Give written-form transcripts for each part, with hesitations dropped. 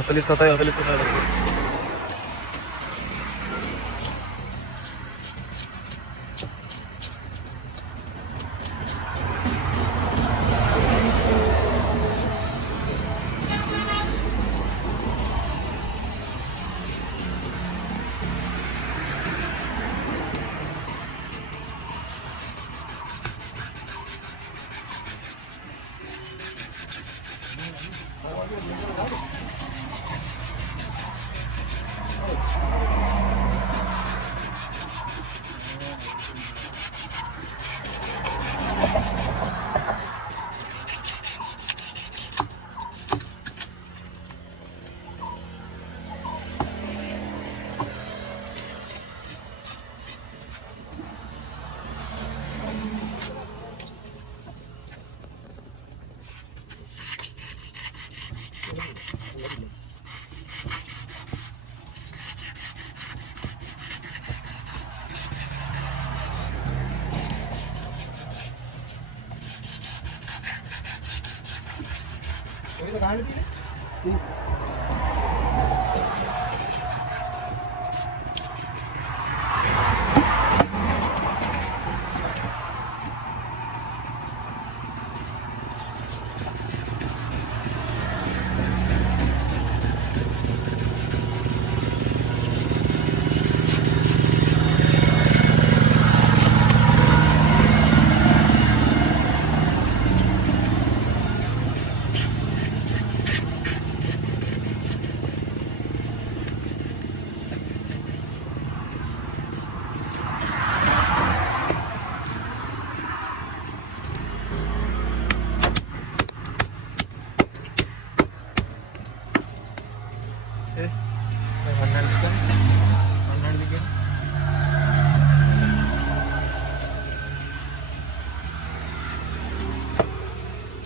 Atulis na tayo, atulis na tayo.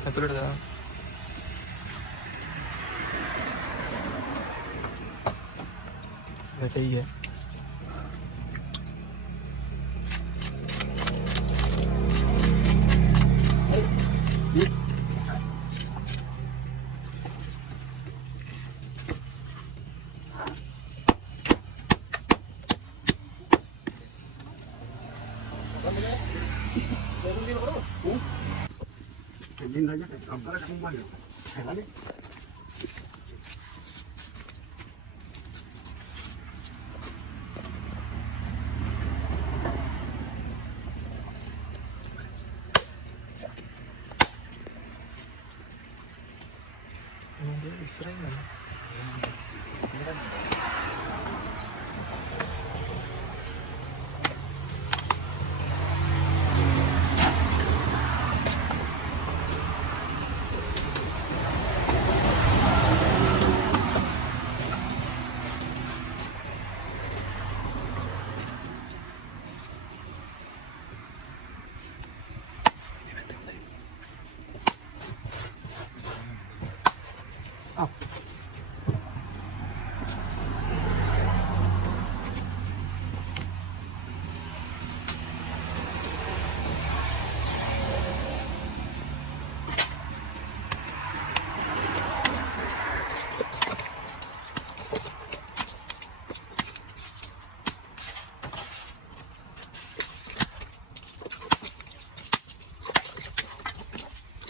Satu dah. Dah sih ya. Lindanya kan gambar kamu banyak. Hebat nih. Dia Israel.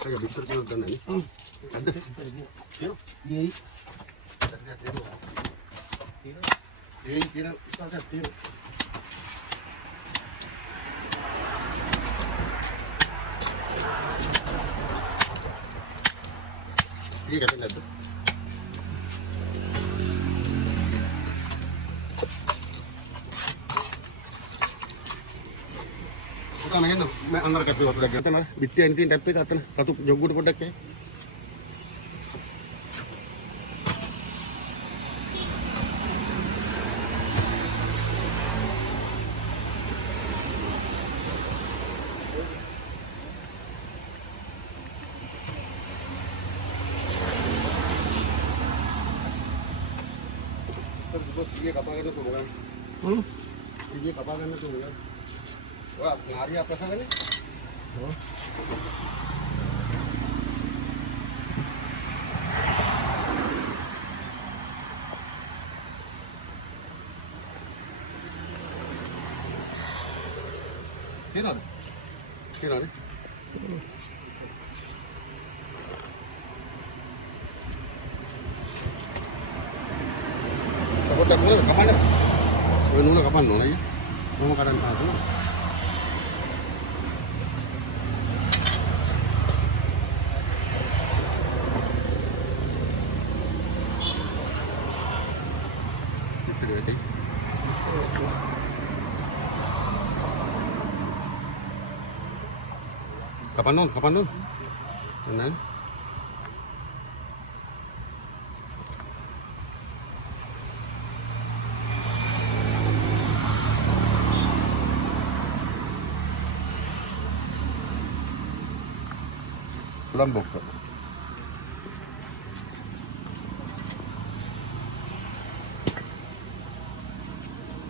Kayak bisa jual ini. Ada. Iya. Iya, bisa tiro. Iya, kan ada. Ano may anar ka tuwa dagat na bitya intin tapi katan katu jogur produk ya terus dia kapan itu bukan Ini kapan kan itu ya? Wah, ngari apa sih ini? Kira nih? Kira nih? Takut tak boleh kapan ya? Nuna kapan nuna ya? Mau makanan apa tuh? Itu deh. Kapan nun? Kapan nun? Tenang. Lombok.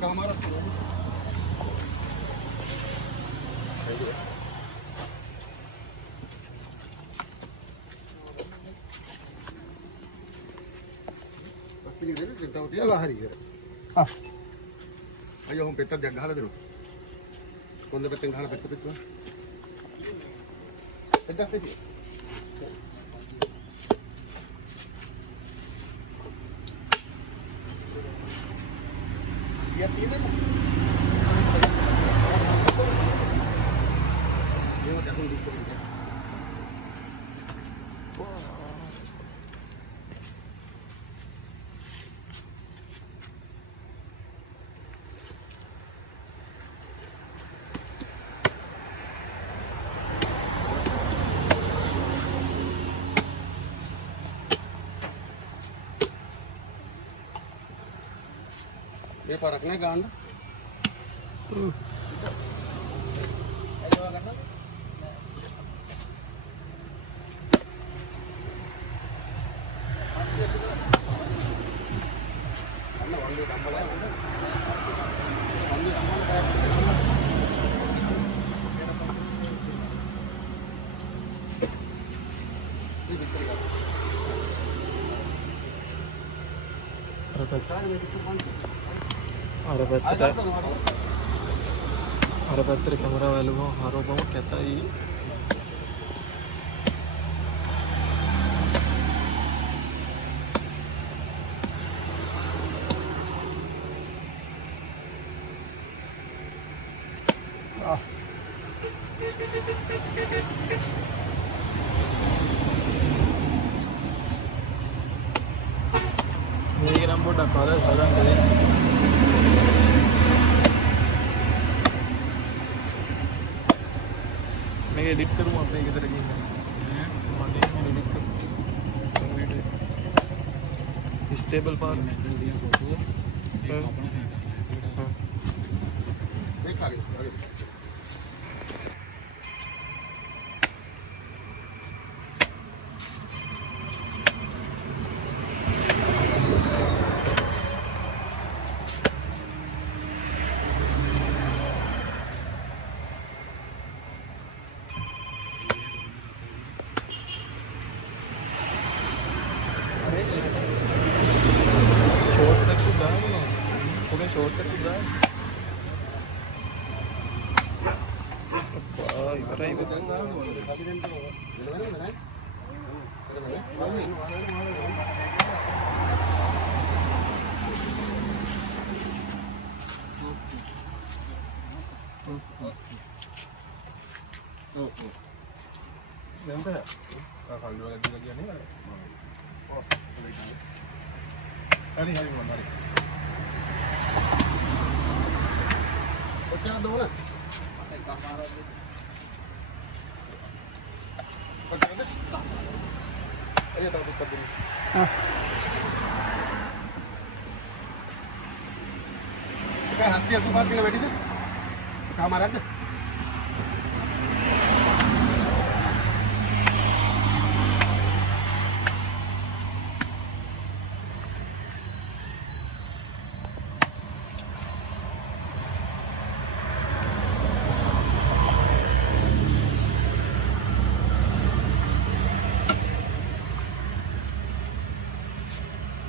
Kamera. Pasti ini cerita dia lah hari ini. Ayo hom petar jaga hala dulu. Konde peteng hala petar petar. Petar tadi. Lihat ini. Dia udah undik tadi. Dia paraknya kan? අර පැත්තට කැමරාව ඇලුවම හරවපම කැතයි. මේක නම් පොඩ්ඩක් පරස් හදන්න දෙන්න. මේක edit කරමු අපේ ගෙදර ගිහින්. මට ඒක එඩිට් කරමු. Stable part Dia kali. Short circuit දානවා. ඔගේ ෂෝට් සර්කිට් දාන්න. අප්පා ඉවරයි දැන් ආවනේ. Nanti kalau dua lagi ini ada. Oh, hari mana? Oke, ada mana? Oke, ada. Ayo tahu buka dulu. Kita hasil tuh pak tinggal itu. Kamar aja.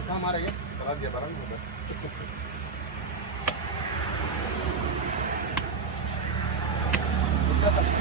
हाँ मारेंगे करा दिया barang udah. Udah, Pak.